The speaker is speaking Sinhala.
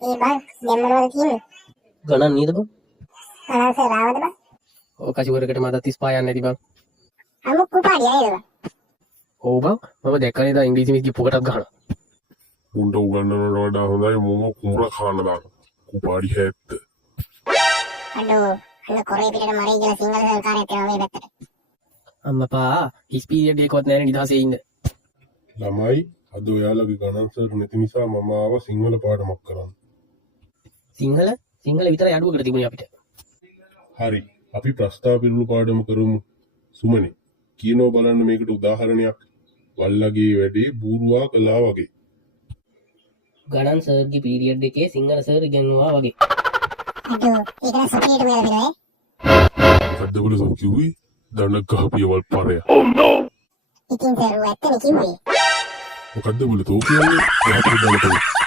ඒ බං දැන් මොනවද කියන්නේ? ගණන් නේද බං? අනාස රාවද බං? ඔය කසිවරකට මට 35 යන්නේ නැති බං. අමුක් කුපාඩිය නේද බං? ඔව් බං මම දැක්කනේ දා ඉංග්‍රීසි මිස් පුකටක් ගහනවා. උන්ට උගන්නනට වඩා හොඳයි මොම කුමර කාන්න දාන කුපාඩි හැත්ත. අඬෝ අන්න කොරේ පිටට මරේ කියලා සිංහල සර්කාරයත් එනවා මේ පැත්තට. අම්මපා හිස් පීරියඩ් එකවත් නැහැ නිදහසේ ඉන්න. ළමයි අද ඔයාලගේ ගණන් සර් නැති නිසා මම ආව සිංහල පාඩමක් කරන්න. සිංහල විතරයි අඩුවකට තිබුණේ අපිට. හරි අපි ප්‍රස්තාව පිළිබඳ පාඩම කරමු. සුමනේ කියනවා බලන්න මේකට උදාහරණයක්. වල්ලගේ වැඩේ බූරුවා කළා වගේ. ගණන් සර්ගේ පීරියඩ් එකේ සිංහල සර් ඉගෙනුවා වගේ. අඬෝ ඒක නම් සොපියට මෙලා පිළේ. මොකද්ද ඔයගොල්ලෝ කිව්වේ? දණක් ගහපියවල් පරය. ඉතින් සර් ඇත්තනේ කිව්වේ. මොකද්ද ඔයගොල්ලෝ කියන්නේ?